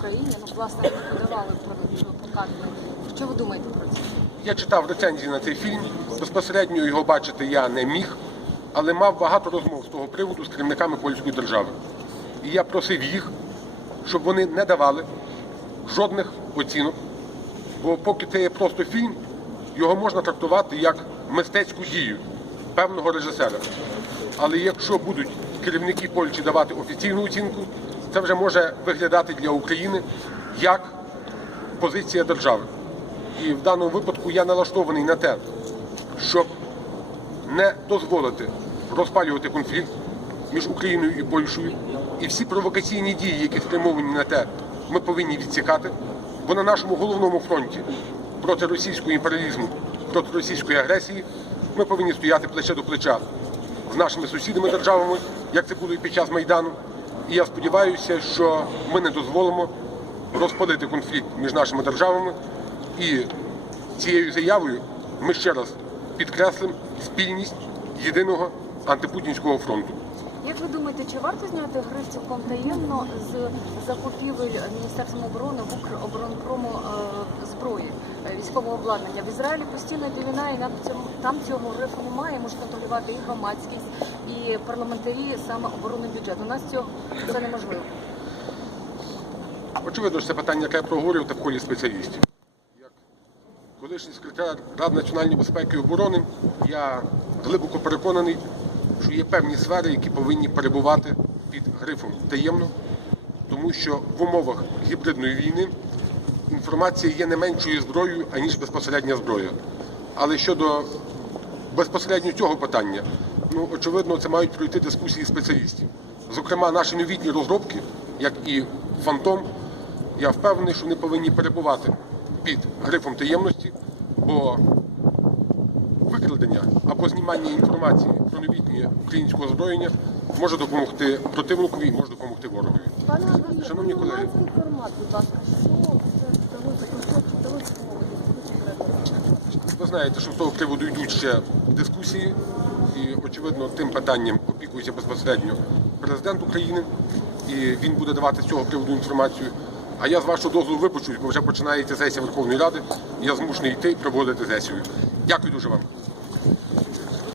Україні. Ну, власне, ми подавали про. Що ви думаєте про це? Я читав рецензії на цей фільм. Безпосередньо його бачити я не міг, але мав багато розмов з того приводу з керівниками польської держави. І я просив їх, щоб вони не давали жодних оцінок, бо поки це є просто фільм, його можна трактувати як мистецьку дію певного режисера. Але якщо будуть керівники Польщі давати офіційну оцінку, це вже може виглядати для України як позиція держави. І в даному випадку я налаштований на те, щоб не дозволити розпалювати конфлікт між Україною і Польщею. І всі провокаційні дії, які спрямовані на те, ми повинні відсікати. Бо на нашому головному фронті проти російського імперіалізму, проти російської агресії, ми повинні стояти плече до плеча з нашими сусідами державами, як це було і під час Майдану. І я сподіваюся, що ми не дозволимо розпалити конфлікт між нашими державами. І цією заявою ми ще раз підкреслимо спільність єдиного антипутінського фронту. Як ви думаєте, чи варто зняти гриф цілком таємно з закупівель Міністерством оборони в Укроборонпрому е, зброї, е, військового обладнання? В Ізраїлі постійно йде війна, і цьому там цього грифу немає. Може контролювати і громадськість, і парламентарі саме оборонний бюджет. У нас цього це неможливо. Очевидно, що це питання, яке я проговорював в колі спеціалістів. Як колишній секретар Ради національної безпеки і оборони, я глибоко переконаний, що є певні сфери, які повинні перебувати під грифом таємно, тому що в умовах гібридної війни інформація є не меншою зброєю, аніж безпосередня зброя. Але щодо безпосередньо цього питання, ну очевидно, це мають пройти дискусії спеціалістів. Зокрема, наші новітні розробки, як і Фантом, я впевнений, що вони повинні перебувати під грифом таємності, бо викрадення або знімання інформації про новітнє українського озброєння може допомогти противникові, може допомогти ворогові. Пане Андрію, Шановні колеги. формат, будь ласка? Ви знаєте, що з того приводу йдуть ще дискусії, і очевидно тим питанням опікується безпосередньо президент України, і він буде давати з цього приводу інформацію. А я з вашого дозволу випущусь, бо вже починається сесія Верховної Ради, і я змушений йти і проводити сесію. Дякую дуже вам.